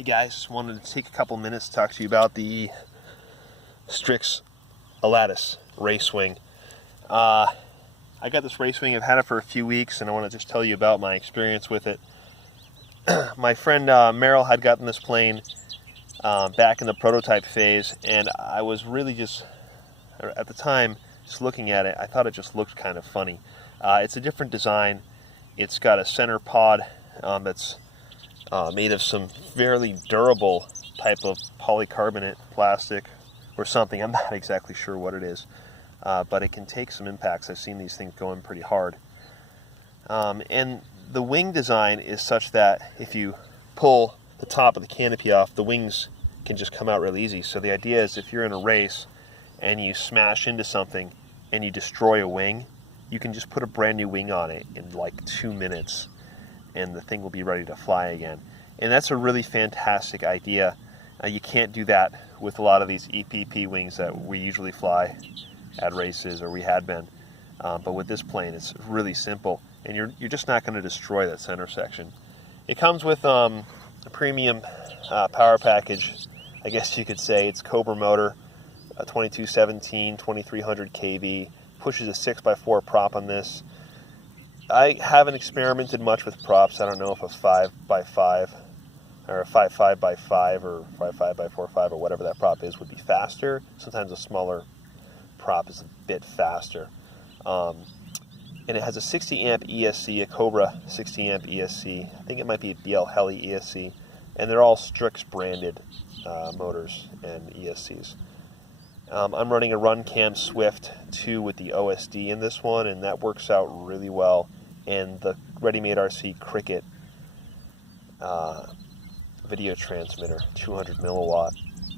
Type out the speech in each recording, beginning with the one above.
Hey guys, just wanted to take a couple minutes to talk to you about the Strix Alatus Racewing. I got this Racewing, I've had it for a few weeks, and I want to just tell you about my experience with it. My friend Merrill had gotten this plane back in the prototype phase, and I was really just, at the time, just looking at it, I thought it just looked kind of funny. It's a different design. It's got a center pod that's made of some fairly durable type of polycarbonate plastic or something. I'm not exactly sure what it is, but it can take some impacts. I've seen these things going pretty hard. And the wing design is such that if you pull the top of the canopy off, the wings can just come out real easy. So the idea is if you're in a race and you smash into something and you destroy a wing, you can just put a brand new wing on it in like 2 minutes and the thing will be ready to fly again. And that's a really fantastic idea. You can't do that with a lot of these EPP wings that we usually fly at races, or we had been. But with this plane, it's really simple, and you're just not going to destroy that center section. It comes with a premium power package, I guess you could say. It's Cobra motor, a 2217, 2300 kV, pushes a 6x4 prop on this. I haven't experimented much with props. I don't know if a 5x5 or a 5.5x5 or 5.5x4.5 or whatever that prop is would be faster. Sometimes a smaller prop is a bit faster. And it has a 60 amp ESC, a Cobra 60 amp ESC. I think it might be a BL Heli ESC. And they're all Strix branded motors and ESCs. I'm running a Runcam Swift 2 with the OSD in this one, and that works out really well. And the Ready-Made RC Cricket video transmitter, 200 milliwatt.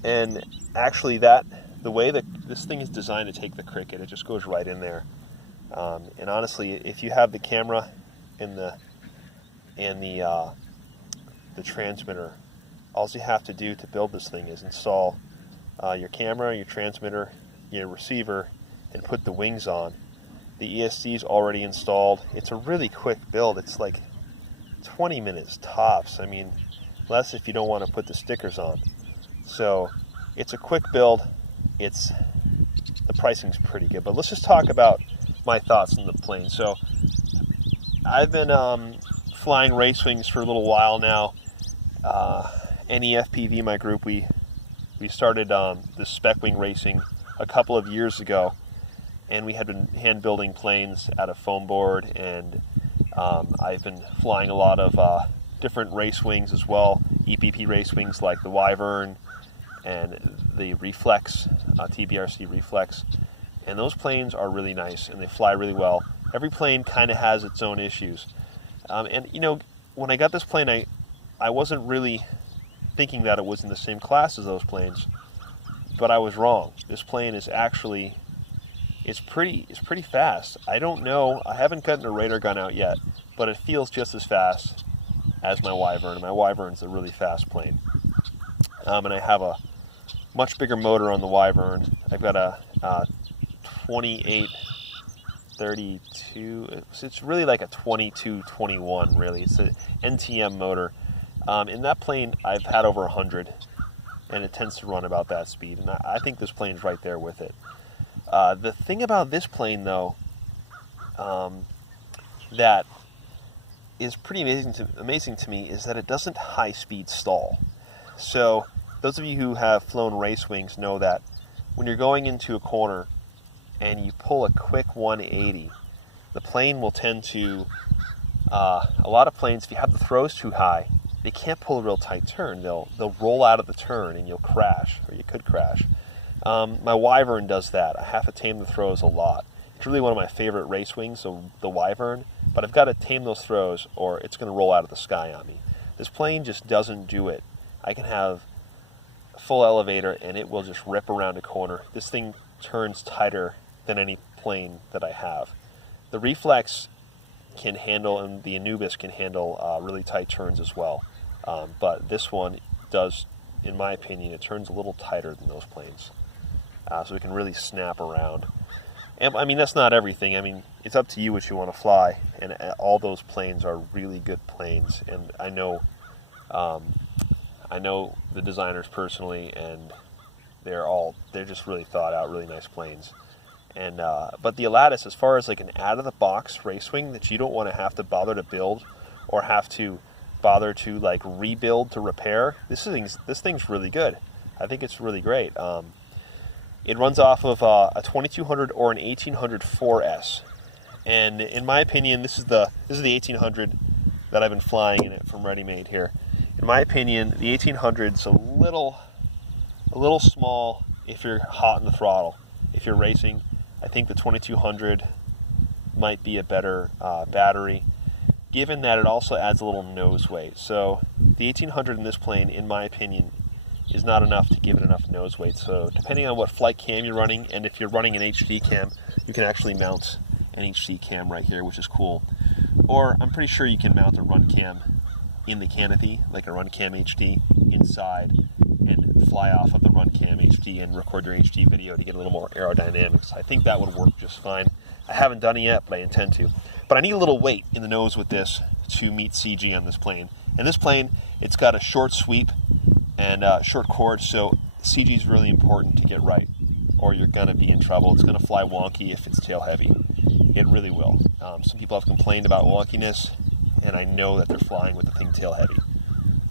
And actually the way that this thing is designed to take the Cricket, it just goes right in there. And honestly, if you have the camera and the transmitter, all you have to do to build this thing is install your camera, your transmitter, your receiver, and put the wings on. The ESC is already installed. It's a really quick build. It's like 20 minutes tops. I mean, less if you don't want to put the stickers on. So it's a quick build. The pricing's pretty good. But let's just talk about my thoughts on the plane. So I've been flying Racewings for a little while now. FPV, my group, we started this spec wing racing a couple of years ago, and we had been hand building planes out of foam board, and I've been flying a lot of different race wings as well, EPP race wings like the Wyvern and the Reflex, TBRC Reflex, and those planes are really nice and they fly really well. Every plane kind of has its own issues, and you know, when I got this plane, I wasn't really thinking that it was in the same class as those planes, but I was wrong. This plane is actually, it's pretty fast. I don't know, I haven't gotten a radar gun out yet, but it feels just as fast as my Wyvern. My Wyvern's a really fast plane. And I have a much bigger motor on the Wyvern. I've got a 2832, it's really like a 2221 really. It's an NTM motor. In that plane, I've had over 100, and it tends to run about that speed, and I think this plane's right there with it. The thing about this plane, though, that is pretty amazing to me is that it doesn't high-speed stall. So those of you who have flown Racewings know that when you're going into a corner and you pull a quick 180, the plane will tend to, a lot of planes, if you have the throws too high, they can't pull a real tight turn. They'll roll out of the turn and you'll crash, or you could crash. My Wyvern does that. I have to tame the throws a lot. It's really one of my favorite Racewings, the Wyvern, but I've got to tame those throws or it's going to roll out of the sky on me. This plane just doesn't do it. I can have a full elevator and it will just rip around a corner. This thing turns tighter than any plane that I have. The Reflex can handle, and the Anubis can handle really tight turns as well. But this one does, in my opinion, it turns a little tighter than those planes. So it can really snap around. And I mean, that's not everything. I mean, it's up to you what you want to fly. And all those planes are really good planes. And I know I know the designers personally, and they're just really thought out, really nice planes. And but the Alatus, as far as like an out-of-the-box Racewing that you don't want to have to bother to build or have to bother to like rebuild to repair, this thing's really good. I think it's really great. It runs off of a 2200 or an 1800 4S, and in my opinion, this is the 1800 that I've been flying in it from Ready Made here. In my opinion, the 1800's a little small if you're hot in the throttle. If you're racing, I think the 2200 might be a better battery, given that it also adds a little nose weight. So the 1800 in this plane, in my opinion, is not enough to give it enough nose weight. So depending on what flight cam you're running, and if you're running an HD cam, you can actually mount an HD cam right here, which is cool. Or I'm pretty sure you can mount a run cam in the canopy, like a run cam HD inside, and fly off of the run cam HD and record your HD video to get a little more aerodynamics. I think that would work just fine. I haven't done it yet, but I intend to. But I need a little weight in the nose with this to meet CG on this plane. And this plane, it's got a short sweep and short chord, so CG is really important to get right, or you're going to be in trouble. It's going to fly wonky if it's tail heavy. It really will. Some people have complained about wonkiness, and I know that they're flying with the thing tail heavy.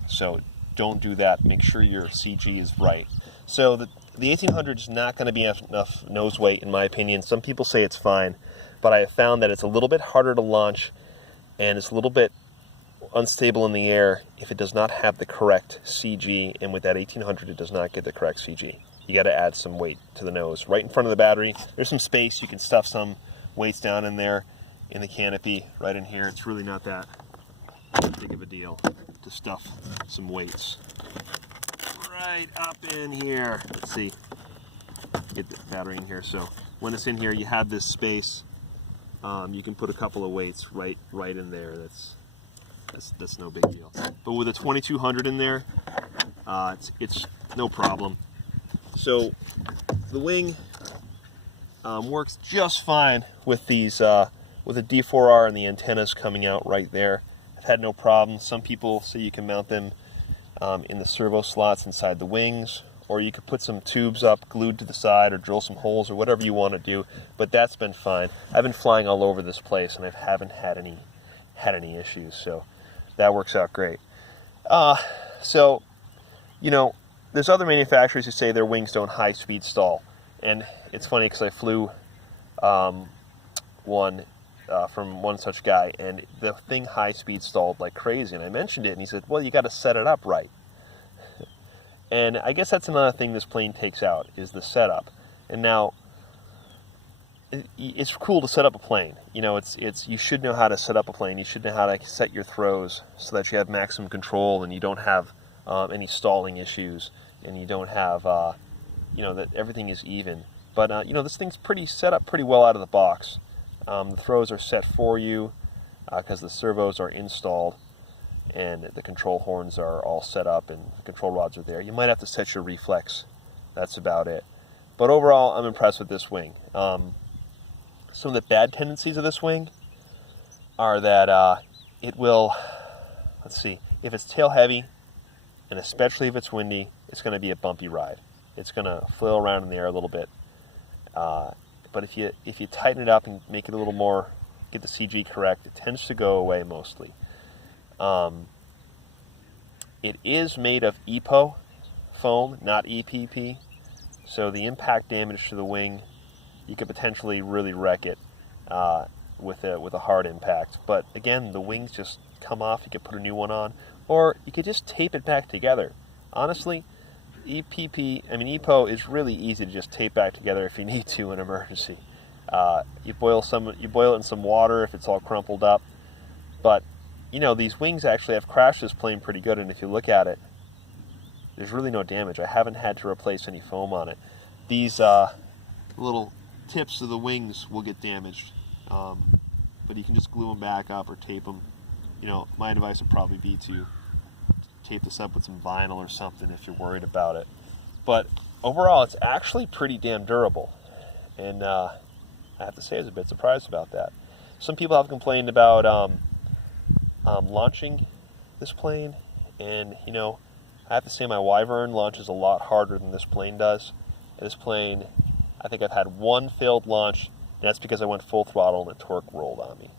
So don't do that. Make sure your CG is right. So the 1800 is not going to be enough nose weight, in my opinion. Some people say it's fine, but I have found that it's a little bit harder to launch, and it's a little bit unstable in the air if it does not have the correct CG, and with that 1800 it does not get the correct CG. You got to add some weight to the nose. Right in front of the battery, there's some space. You can stuff some weights down in there in the canopy, right in here. It's really not that big of a deal to stuff some weights right up in here. Let's see, get the battery in here. So when it's in here, you have this space. You can put a couple of weights right in there. That's no big deal. But with a 2200 in there, it's no problem. So the wing works just fine with these with a D4R and the antennas coming out right there. I've had no problem. Some people say you can mount them in the servo slots inside the wings, or you could put some tubes up glued to the side, or drill some holes, or whatever you want to do. But that's been fine. I've been flying all over this place, and I haven't had any issues. So that works out great. So, you know, there's other manufacturers who say their wings don't high-speed stall, and it's funny because I flew one from one such guy, and the thing high-speed stalled like crazy, and I mentioned it, and he said, well, you got to set it up right. And I guess that's another thing this plane takes out, is the setup. And now, it's cool to set up a plane. You know, you should know how to set up a plane. You should know how to set your throws so that you have maximum control and you don't have any stalling issues, and you don't have, you know, that everything is even. But, you know, this thing's set up pretty well out of the box. The throws are set for you because the servos are installed, and the control horns are all set up, and the control rods are there. You might have to set your reflex. That's about it. But overall, I'm impressed with this wing. Some of the bad tendencies of this wing are that it will, let's see, if it's tail heavy, and especially if it's windy, it's going to be a bumpy ride. It's going to flail around in the air a little bit. But if you tighten it up and make it a little more, get the CG correct, it tends to go away mostly. It is made of EPO foam, not EPP, so the impact damage to the wing, you could potentially really wreck it with a hard impact. But again, the wings just come off. You could put a new one on, or you could just tape it back together. Honestly, EPO is really easy to just tape back together if you need to in an emergency. You boil it in some water if it's all crumpled up. But you know, these wings actually have crashed this plane pretty good, and if you look at it, there's really no damage. I haven't had to replace any foam on it. These little tips of the wings will get damaged, but you can just glue them back up or tape them. You know, my advice would probably be to tape this up with some vinyl or something if you're worried about it. But overall, it's actually pretty damn durable, and I have to say I was a bit surprised about that. Some people have complained about launching this plane, and you know, I have to say my Wyvern launches a lot harder than this plane does. This plane, I think I've had one failed launch, and that's because I went full throttle and the torque rolled on me.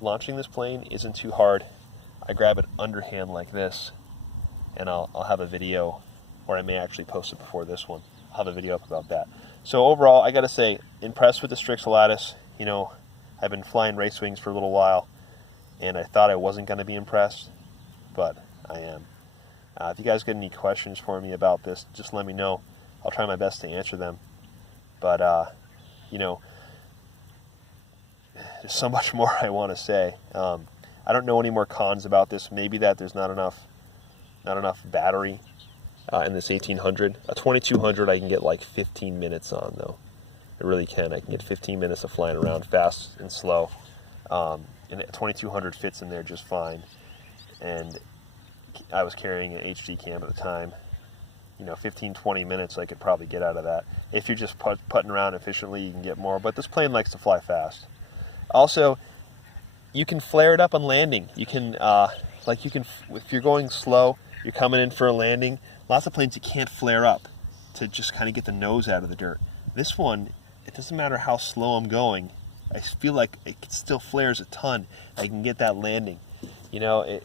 Launching this plane isn't too hard. I grab it underhand like this, and I'll have a video, or I may actually post it before this one. I'll have a video up about that. So overall, I gotta say, impressed with the Strix Alatus. You know, I've been flying Racewings for a little while, and I thought I wasn't gonna be impressed, but I am. If you guys got any questions for me about this, just let me know. I'll try my best to answer them. But, you know, there's so much more I want to say. I don't know any more cons about this. Maybe that there's not enough battery in this 1800. A 2200 I can get like 15 minutes on, though. I really can. I can get 15 minutes of flying around fast and slow. And a 2200 fits in there just fine. And I was carrying an HD cam at the time. You know, 15-20 minutes I could probably get out of that. If you're just putting around efficiently, you can get more. But this plane likes to fly fast. Also, you can flare it up on landing. You can, if you're going slow, you're coming in for a landing. Lots of planes you can't flare up to just kind of get the nose out of the dirt. This one, it doesn't matter how slow I'm going. I feel like it still flares a ton. I can get that landing, you know.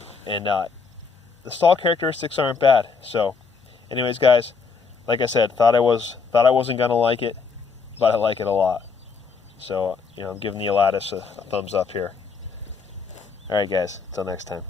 The stall characteristics aren't bad. So, anyways, guys, like I said, thought I wasn't gonna like it, but I like it a lot. So, you know, I'm giving the Alatus a thumbs up here. All right, guys, until next time.